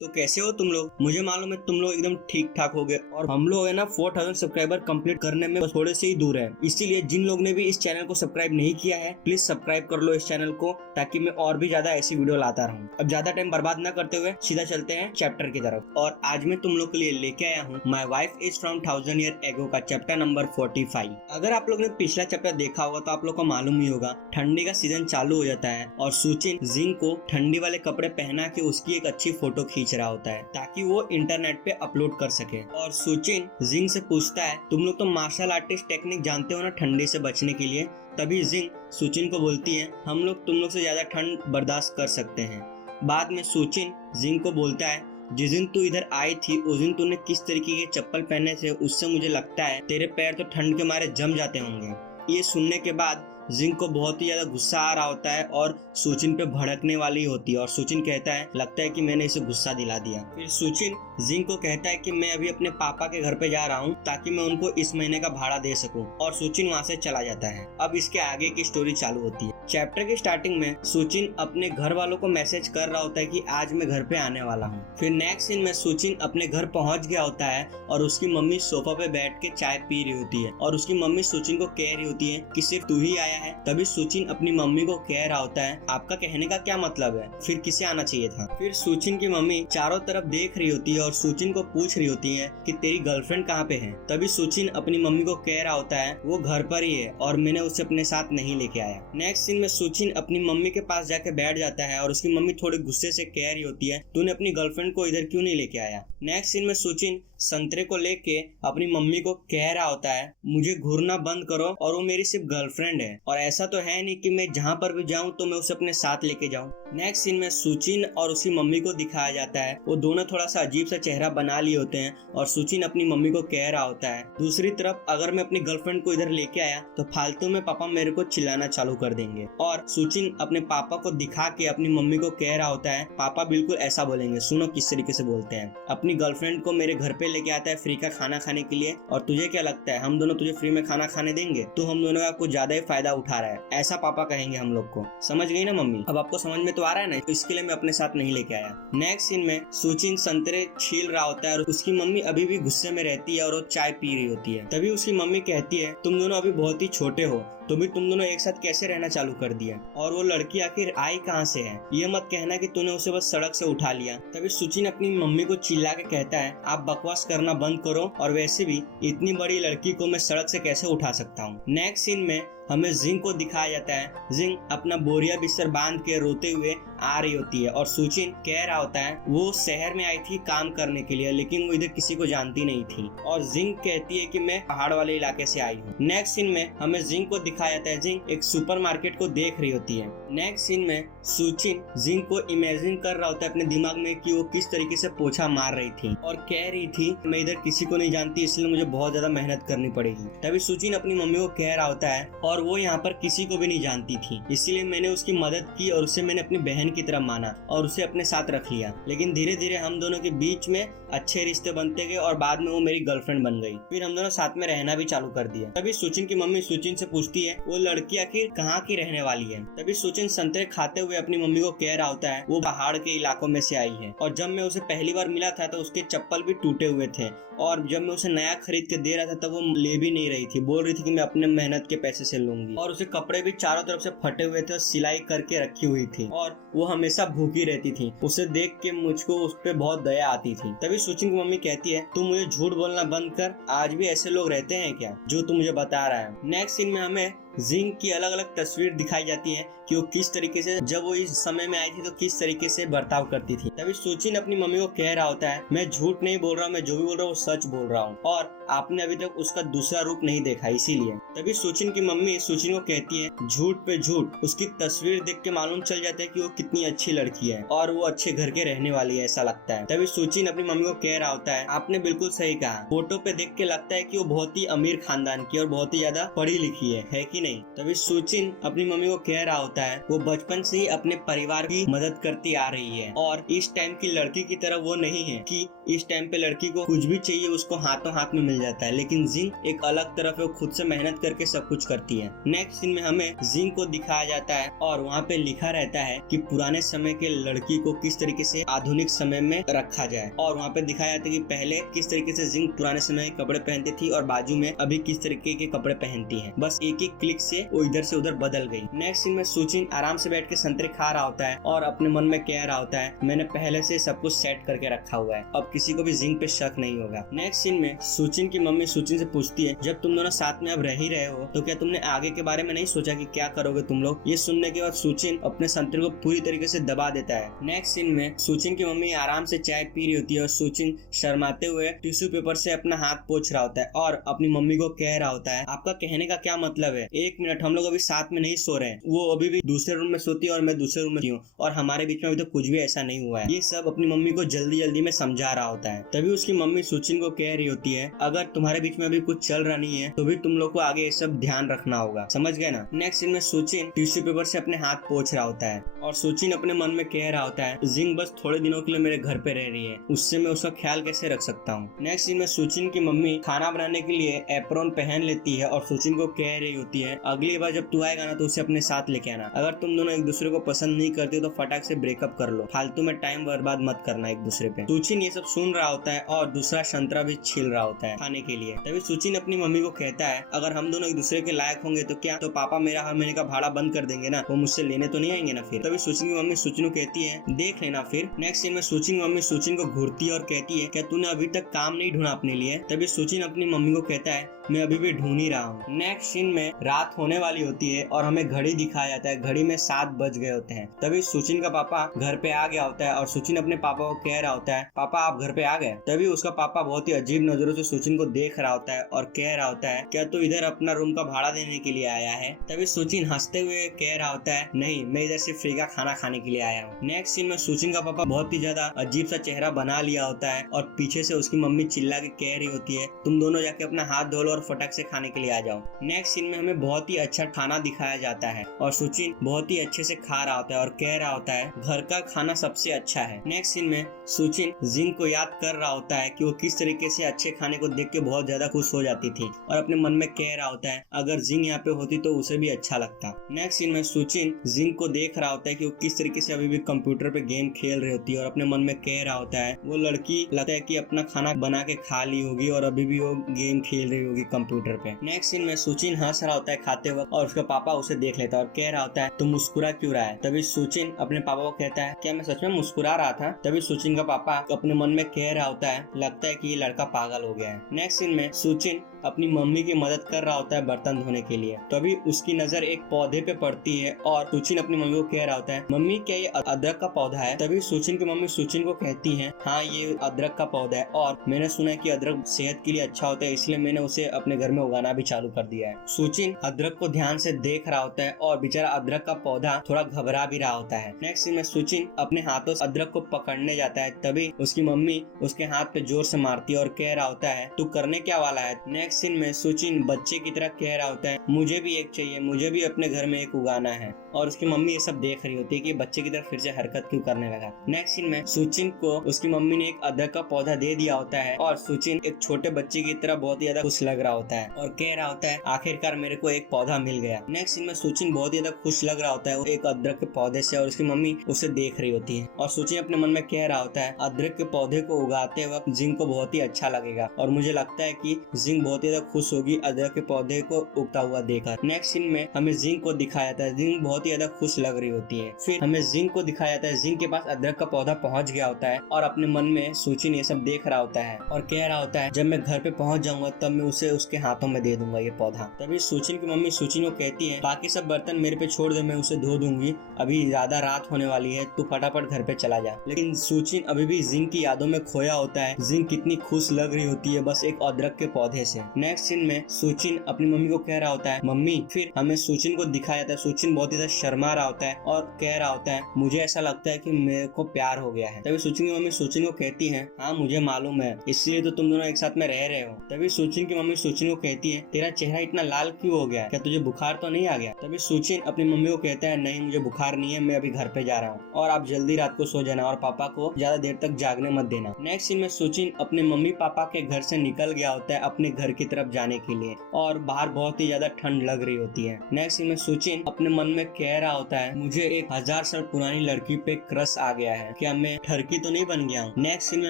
तो कैसे हो तुम लोग। मुझे मालूम है तुम लोग एकदम ठीक ठाक हो गए और हम लोग है ना 4000 सब्सक्राइबर कंप्लीट करने में बस थोड़े से ही दूर है। इसीलिए जिन लोग ने भी इस चैनल को सब्सक्राइब नहीं किया है प्लीज सब्सक्राइब कर लो इस चैनल को, ताकि मैं और भी ज्यादा ऐसी वीडियो लाता रहूं। अब ज्यादा टाइम बर्बाद न करते हुए सीधा चलते हैं चैप्टर की तरफ। और आज मैं तुम लोग के लिए लेके आया हूँ my wife is from 1000 year ago का चैप्टर नंबर 45। अगर आप लोग ने पिछला चैप्टर देखा होगा तो आप लोग को मालूम ही होगा, ठंडी का सीजन चालू हो जाता है और सुचिन जिंग को ठंडी वाले कपड़े पहना के उसकी एक अच्छी फोटो खींच रहा होता है ताकि वो इंटरनेट पे अपलोड कर सके। और सुचिन जिंग से पूछता है तुम लोग तो मार्शल आर्टिस्ट टेक्निक जानते हो ना ठंडी से बचने के लिए। तभी जिंग सुचिन को बोलती है हम लोग तुम लोग से ज्यादा ठंड बर्दाश्त कर सकते हैं। बाद में सुचिन जिंग को बोलता है जिस दिन तू इधर आई थी उस दिन तूने किस तरीके के चप्पल पहने थे उससे मुझे लगता है तेरे पैर तो ठंड के मारे जम जाते होंगे। ये सुनने के बाद जिंग को बहुत ही ज्यादा गुस्सा आ रहा होता है और सुचिन पे भड़कने वाली होती है और सुचिन कहता है लगता है कि मैंने इसे गुस्सा दिला दिया। फिर सुचिन जिंग को कहता है कि मैं अभी अपने पापा के घर पे जा रहा हूँ ताकि मैं उनको इस महीने का भाड़ा दे सकूं, और सुचिन वहाँ से चला जाता है। अब इसके आगे की स्टोरी चालू होती है। चैप्टर की स्टार्टिंग में सुचिन अपने घर वालों को मैसेज कर रहा होता है कि आज मैं घर पे आने वाला हूँ। फिर नेक्स्ट सीन में सुचिन अपने घर पहुंच गया होता है और उसकी मम्मी सोफा पे बैठ के चाय पी रही होती है और उसकी मम्मी सुचिन को कह रही होती है कि सिर्फ तू ही आया है। तभी सुचिन अपनी मम्मी को कह रहा होता है आपका कहने का क्या मतलब है, फिर किसे आना चाहिए था। फिर सुचिन की मम्मी चारों तरफ देख रही होती है और सुचिन को पूछ रही होती है कि तेरी गर्लफ्रेंड कहाँ पे है। तभी सुचिन अपनी मम्मी को कह रहा होता है वो घर पर ही है और मैंने उसे अपने साथ नहीं लेके आया। नेक्स्ट सीन में सुचिन अपनी मम्मी के पास जाके बैठ जाता है और उसकी मम्मी थोड़े गुस्से से कह रही होती है तूने अपनी गर्लफ्रेंड को इधर क्यों नहीं लेके आया। नेक्स्ट सीन में सुचिन संतरे को लेके अपनी मम्मी को कह रहा होता है मुझे घूरना बंद करो और वो मेरी सिर्फ गर्लफ्रेंड है और ऐसा तो है नहीं कि मैं जहाँ पर भी जाऊँ तो मैं उसे अपने साथ लेके जाऊँ। नेक्स्ट सीन में सुचिन और उसकी मम्मी को दिखाया जाता है वो दोनों थोड़ा सा अजीब सा चेहरा बना लिए होते हैं और सुचिन अपनी मम्मी को कह रहा होता है दूसरी तरफ अगर मैं अपनी गर्लफ्रेंड को इधर लेके आया तो फालतू में पापा मेरे को चिल्लाना चालू कर देंगे। और सुचिन अपने पापा को दिखा के अपनी मम्मी को कह रहा होता है पापा बिल्कुल ऐसा बोलेंगे, सुनो किस तरीके से बोलते हैं। अपनी गर्लफ्रेंड को मेरे घर पे लेके आता है फ्री का खाना खाने के लिए और तुझे क्या लगता है हम दोनों तुझे फ्री में खाना खाने देंगे, तो हम दोनों का कुछ ज्यादा ही फायदा उठा रहा है, ऐसा पापा कहेंगे हम लोग को। समझ गई ना मम्मी। अब आपको समझ में तो आ रहा है ना, तो इसके लिए मैं अपने साथ नहीं लेके आया। नेक्स्ट सीन में सुचिन संतरे छील रहा होता है और उसकी मम्मी अभी भी गुस्से में रहती है और वो चाय पी रही होती है। तभी उसकी मम्मी कहती है तुम दोनों अभी बहुत ही छोटे हो तो भी तुम दोनों एक साथ कैसे रहना चालू कर दिया, और वो लड़की आखिर आई कहाँ से है, ये मत कहना कि तूने उसे बस सड़क से उठा लिया। तभी सुचिन अपनी मम्मी को चिल्ला के कहता है आप बकवास करना बंद करो और वैसे भी इतनी बड़ी लड़की को मैं सड़क से कैसे उठा सकता हूँ। नेक्स्ट सीन में हमें जिंग को दिखाया जाता है। जिंग अपना बोरिया बिस्तर बांध के रोते हुए आ रही होती है और सुचिन कह रहा होता है वो शहर में आई थी काम करने के लिए लेकिन वो इधर किसी को जानती नहीं थी, और जिंग कहती है कि मैं पहाड़ वाले इलाके से आई हूँ। नेक्स्ट सीन में हमें जिंग को दिखाया जाता है जिंग एक सुपरमार्केट को देख रही होती है। नेक्स्ट सीन में सुचिन जिंग को इमेजिन कर रहा होता है अपने दिमाग में कि वो किस तरीके से पोछा मार रही थी और कह रही थी मैं इधर किसी को नहीं जानती इसलिए मुझे बहुत ज्यादा मेहनत करनी पड़ेगी। तभी सुचिन अपनी मम्मी को कह रहा होता है और वो यहाँ पर किसी को भी नहीं जानती थी इसलिए मैंने उसकी मदद की और उसे मैंने अपनी बहन की तरह माना और उसे अपने साथ रख लिया। लेकिन धीरे धीरे हम दोनों के बीच में अच्छे रिश्ते बनते गए और बाद में वो मेरी गर्लफ्रेंड बन गई। फिर हम दोनों साथ में रहना भी चालू कर दिया। तभी सुचिन की मम्मी सुचिन से पूछती है वो लड़की आखिर कहाँ की रहने वाली है। तभी सुचिन संतरे खाते हुए अपनी मम्मी को कह रहा होता है वो पहाड़ के इलाकों में से आई है और जब मैं उसे पहली बार मिला था तो उसके चप्पल भी टूटे हुए थे और जब मैं उसे नया खरीद के दे रहा था तब वो ले भी नहीं रही थी, बोल रही थी कि मैं अपने मेहनत के पैसे से लूंगी, और उसे कपड़े भी चारों तरफ से फटे हुए थे और सिलाई करके रखी हुई थी और वो हमेशा भूखी रहती थी। उसे देख के मुझको उस पर बहुत दया आती थी। तभी सुचिन की मम्मी कहती है तू मुझे झूठ बोलना बंद कर, आज भी ऐसे लोग रहते हैं क्या जो तू मुझे बता रहा है। नेक्स्ट सीन में हमें जिंग की अलग अलग तस्वीर दिखाई जाती है कि वो किस तरीके से जब वो इस समय में आई थी तो किस तरीके से बर्ताव करती थी। तभी सुचिन अपनी मम्मी को कह रहा होता है मैं झूठ नहीं बोल रहा हूँ, मैं जो भी बोल रहा हूँ वो सच बोल रहा हूँ और आपने अभी तक उसका दूसरा रूप नहीं देखा इसीलिए। तभी सुचिन की मम्मी सुचिन को कहती है झूठ पे झूठ, उसकी तस्वीर देख के मालूम चल जाता है कि वो कितनी अच्छी लड़की है और वो अच्छे घर के रहने वाली है ऐसा लगता है। तभी सुचिन अपनी मम्मी को कह रहा होता है आपने बिल्कुल सही कहा, फोटो पे देख के लगता है कि वो बहुत ही अमीर खानदान की और बहुत ही ज्यादा पढ़ी लिखी है कि नहीं। तभी सुचिन अपनी मम्मी को कह रहा होता है वो बचपन से ही अपने परिवार की मदद करती आ रही है और इस टाइम की लड़की की तरह वो नहीं है कि इस टाइम पे लड़की को कुछ भी चाहिए उसको हाथों हाथ में मिल जाता है, लेकिन जिंग एक अलग तरफ है, खुद से मेहनत करके सब कुछ करती है। नेक्स्ट सीन में हमें जिंग को दिखाया जाता है और वहाँ पे लिखा रहता है कि पुराने समय के लड़की को किस तरीके से आधुनिक समय में रखा जाए और वहाँ पे दिखाया जाता है कि पहले किस तरीके से जिंग पुराने समय के कपड़े पहनती थी और बाजू में अभी किस तरीके के कपड़े पहनती है। बस एक ही क्लिक से वो इधर से उधर बदल गई। नेक्स्ट सीन में सुचिन आराम से बैठ के संतरे खा रहा होता है और अपने मन में कह रहा होता है मैंने पहले से सब कुछ सेट करके रखा हुआ है, अब किसी को भी जिंग पे शक नहीं होगा। नेक्स्ट सीन में सुचिन की मम्मी सुचिन से पूछती है जब तुम दोनों साथ में अब रह ही रहे हो तो क्या तुमने आगे के बारे में नहीं सोचा कि क्या करोगे तुम लोग। ये सुनने के बाद सुचिन अपने संतरे को पूरी तरीके से दबा देता है। नेक्स्ट सीन में सुचिन की मम्मी आराम से चाय पी रही होती है और सुचिन शर्माते हुए टिश्यू पेपर से अपना हाथ पोंछ रहा होता है और अपनी मम्मी को कह रहा होता है आपका कहने का क्या मतलब है, एक मिनट, हम लोग अभी साथ में नहीं सो रहे हैं, वो अभी भी दूसरे रूम में सोती है और मैं दूसरे रूम में हूँ और हमारे बीच में अभी तो कुछ भी ऐसा नहीं हुआ है। ये सब अपनी मम्मी को जल्दी जल्दी में समझा रहा होता है। तभी उसकी मम्मी सुचिन को कह रही होती है अगर तुम्हारे बीच में अभी कुछ चल रहा नहीं है तो भी तुम लोग को आगे ये सब ध्यान रखना होगा, समझ गए ना। नेक्स्ट सीन में सुचिन टिश्यू पेपर से अपने हाथ पोंछ रहा होता है और सुचिन अपने मन में कह रहा होता है जिंग बस थोड़े दिनों के लिए मेरे घर पे रह रही है, उससे मैं उसका ख्याल कैसे रख सकता हूँ। नेक्स्ट सीन में सुचिन की मम्मी खाना बनाने के लिए एप्रोन पहन लेती है और सुचिन को कह रही होती है अगली बार जब तू आएगा ना तो उसे अपने साथ लेके आना, अगर तुम दोनों एक दूसरे को पसंद नहीं करते तो फटाक से ब्रेकअप कर लो, फालतू में टाइम बर्बाद मत करना एक दूसरे पे। सुचिन ये सब सुन रहा होता है और दूसरा संतरा भी छील रहा होता है खाने के लिए। तभी सुचिन अपनी मम्मी को कहता है अगर हम दोनों एक दूसरे के लायक होंगे तो क्या तो पापा मेरा हर महीने का भाड़ा बंद कर देंगे ना, वो मुझसे लेने तो नहीं आएंगे ना फिर। तभी सुचिन की मम्मी सुचिन को कहती है देख लेना फिर। नेक्स्ट सीन में सुचिन की मम्मी सुचिन को घूरती है और कहती है क्या तूने अभी तक काम नहीं ढूंढा अपने लिए। तभी सुचिन अपनी मम्मी को कहता है मैं अभी भी ढूंढ ही रहा हूँ। नेक्स्ट सीन में रात होने वाली होती है और हमें घड़ी दिखाया जाता है, घड़ी में 7 बज गए होते हैं। तभी सुचिन का पापा घर पे आ गया होता है और सुचिन अपने पापा को कह रहा होता है पापा आप घर पे आ गए। तभी उसका पापा बहुत ही अजीब नजरों से सुचिन को देख रहा होता है और कह रहा होता है क्या तू इधर अपना रूम का भाड़ा देने के लिए आया है। तभी सुचिन हंसते हुए कह रहा होता है नहीं, मैं इधर सिर्फ फ्री का खाना खाने के लिए आया हूँ। नेक्स्ट सीन में सुचिन का पापा बहुत ही ज्यादा अजीब सा चेहरा बना लिया होता है और पीछे से उसकी मम्मी चिल्ला के कह रही होती है तुम दोनों जाके अपना हाथ धो लो और फटाक से खाने के लिए आ जाओ। नेक्स्ट सीन में हमें बहुत ही अच्छा खाना दिखाया जाता है और सुचिन बहुत ही अच्छे से खा रहा होता है और कह रहा होता है घर का खाना सबसे अच्छा है। नेक्स्ट सीन में सुचिन जिंग को याद कर रहा होता है कि वो किस तरीके से अच्छे खाने को देख के बहुत ज्यादा खुश हो जाती थी और अपने मन में कह रहा होता है अगर जिंग यहाँ पे होती तो उसे भी अच्छा लगता। नेक्स्ट सीन में सुचिन जिंग को देख रहा होता है कि वो किस तरीके से अभी भी कंप्यूटर पे गेम खेल रही होती है और अपने मन में कह रहा होता है वो लड़की लगता है कि अपना खाना बना के खा ली होगी और अभी भी वो गेम खेल रही होगी कंप्यूटर पे। नेक्स्ट सीन में सुचिन हंस रहा होता है खाते वक्त और उसका पापा उसे देख लेता है और कह रहा होता है तुम मुस्कुरा क्यों रहा है। तभी सुचिन अपने पापा को कहता है क्या मैं सच में मुस्कुरा रहा था। तभी सुचिन का पापा अपने मन में कह रहा होता है लगता है कि ये लड़का पागल हो गया है। नेक्स्ट सीन में सुचिन अपनी मम्मी की मदद कर रहा होता है बर्तन धोने के लिए। तभी उसकी नजर एक पौधे पे पड़ती है और सुचिन अपनी मम्मी को कह रहा होता है मम्मी क्या ये अदरक का पौधा है। तभी सुचिन की मम्मी सुचिन को कहती है हाँ ये अदरक का पौधा है और मैंने सुना है कि अदरक सेहत के लिए अच्छा होता है इसलिए मैंने उसे अपने घर में उगाना भी चालू कर दिया है। सुचिन अदरक को ध्यान से देख रहा होता है और बेचारा अदरक का पौधा थोड़ा घबरा भी रहा होता है। नेक्स्ट सीन में सुचिन अपने हाथों से अदरक को पकड़ने जाता है तभी उसकी मम्मी उसके हाथ पे जोर से मारती है और कह रहा होता है तू करने क्या वाला है। नेक्स्ट सीन में सुचिन बच्चे की तरह कह रहा होता है मुझे भी एक चाहिए, मुझे भी अपने घर में एक उगाना है और उसकी मम्मी ये सब देख रही होती है कि बच्चे की तरफ फिर से हरकत क्यों करने लगा। नेक्स्ट सीन में सुचिन को उसकी मम्मी ने एक अदरक का पौधा दे दिया होता है और सुचिन एक छोटे बच्चे की तरह बहुत ही ज्यादा खुश लग रहा होता है और कह रहा होता है आखिरकार मेरे को एक पौधा मिल गया। नेक्स्ट सीन में सुचिन बहुत ही ज्यादा खुश लग रहा होता है एक अदरक के पौधे से और उसकी मम्मी उसे देख रही होती है और सुचिन अपने मन में कह रहा होता है अदरक के पौधे को उगाते वक्त जिंग को बहुत ही अच्छा लगेगा और मुझे लगता है कि जिंग बहुत ही ज्यादा खुश होगी अदरक के पौधे को उगता हुआ देखकर। नेक्स्ट सीन में हमें जिंग को दिखाया जाता है, जिंग बहुत ही ज्यादा खुश लग रही होती है। फिर हमें जिंग को दिखाया जाता है, जिंग के पास अदरक का पौधा पहुंच गया होता है और अपने मन में सुचिन ये सब देख रहा होता है और कह रहा होता है जब मैं घर पे पहुंच जाऊंगा तब मैं उसे उसके हाथों में दे दूंगा ये पौधा। तभी सुचिन की मम्मी सुचिन को कहती है बाकी सब बर्तन मेरे पे छोड़ दे, मैं उसे धो दूंगी, अभी ज्यादा रात होने वाली है, तू फटाफट घर पे चला जा। लेकिन सुचिन अभी भी जिंग की यादों में खोया होता है। जिंग कितनी खुश लग रही होती है बस एक अदरक के पौधे से। नेक्स्ट सीन में सुचिन अपनी मम्मी को कह रहा होता है मम्मी। फिर हमें सुचिन को दिखाया जाता है, सुचिन बहुत ही शर्मा रहा होता है और कह रहा होता है मुझे ऐसा लगता है कि मेरे को प्यार हो गया है। तभी सुचिन की मम्मी सुचिन को कहती है हाँ मुझे मालूम है, इसलिए तो तुम दोनों एक साथ में रह रहे हो। तभी सुचिन की मम्मी सुचिन को कहती है तेरा चेहरा इतना लाल क्यों हो गया है, क्या तुझे बुखार तो नहीं आ गया। तभी सुचिन अपनी मम्मी को कहता है नहीं मुझे बुखार नहीं है, मैं अभी घर पे जा रहा हूँ और आप जल्दी रात को सो जाना और पापा को ज्यादा देर तक जागने मत देना। नेक्स्ट सीन में सुचिन अपने मम्मी पापा के घर से निकल गया होता है अपने घर की तरफ जाने के लिए और बाहर बहुत ही ज्यादा ठंड लग रही होती है। नेक्स्ट सीन में सुचिन अपने मन में कह रहा होता है मुझे एक 1000 साल पुरानी लड़की पे क्रश आ गया है, क्या मैं ठरकी तो नहीं बन गया हूँ। नेक्स्ट सीन में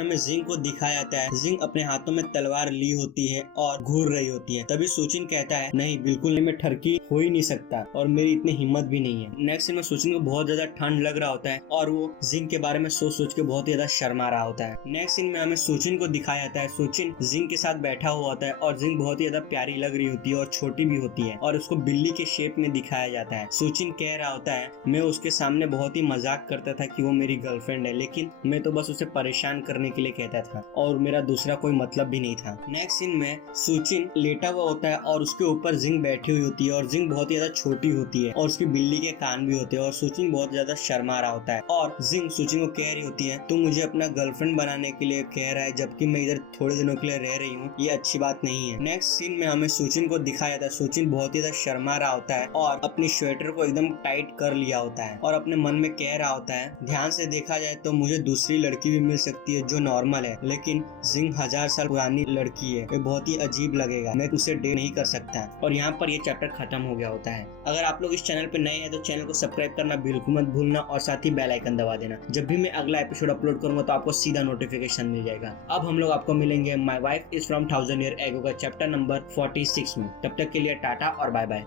हमें जिंग को दिखाया जाता है, जिंग अपने हाथों में तलवार ली होती है और घूर रही होती है। तभी सुचिन कहता है नहीं बिल्कुल नहीं, मैं ठरकी हो ही नहीं सकता और मेरी इतनी हिम्मत भी नहीं है। नेक्स्ट सीन में सुचिन को बहुत ज्यादा ठंड लग रहा होता है और वो जिंग के बारे में सोच के बहुत ही ज्यादा शर्मा रहा होता है। नेक्स्ट सीन में हमें सुचिन को दिखाया जाता है, सुचिन जिंग के साथ बैठा हुआ होता है और जिंग बहुत ही ज्यादा प्यारी लग रही होती है और छोटी भी होती है और उसको बिल्ली के शेप में दिखाया जाता है। सुचिन कह रहा होता है मैं उसके सामने बहुत ही मजाक करता था कि वो मेरी गर्लफ्रेंड है, लेकिन मैं तो बस उसे परेशान करने के लिए कहता था और मेरा दूसरा कोई मतलब भी नहीं था। नेक्स्ट सीन में सुचिन लेटा हुआ होता है और उसके ऊपर जिंग बैठी हुई होती है और जिंग बहुत ही ज्यादा छोटी होती है और उसकी बिल्ली के कान भी होते हैं और सुचिन बहुत ज्यादा शर्मा रहा होता है और जिंग सुचिन को कह रही होती है तू मुझे अपना गर्लफ्रेंड बनाने के लिए कह रहा है जबकि मैं इधर थोड़े दिनों के लिए रह रही हूँ, ये अच्छी बात नहीं है। नेक्स्ट सीन में हमें सुचिन को दिखाया जाता है, सुचिन बहुत ही ज्यादा शर्मा रहा होता है और अपनी स्वेटर को एकदम टाइट कर लिया होता है और अपने मन में कह रहा होता है ध्यान से देखा जाए तो मुझे दूसरी लड़की भी मिल सकती है जो नॉर्मल है, लेकिन जिंग 1000 साल पुरानी लड़की है, ये बहुत ही अजीब लगेगा, मैं उसे डेट नहीं कर सकता। और यहाँ पर ये चैप्टर खत्म हो गया होता है। अगर आप लोग इस चैनल पे नए हैं तो चैनल को सब्सक्राइब करना बिल्कुल मत भूलना और साथ ही बेल आइकन दबा देना। जब भी मैं अगला एपिसोड अपलोड करूंगा तो आपको सीधा नोटिफिकेशन मिल जाएगा। अब हम लोग आपको मिलेंगे my wife is from 1000 year ago का चैप्टर नंबर 46 में। तब तक के लिए टाटा और बाय बाय।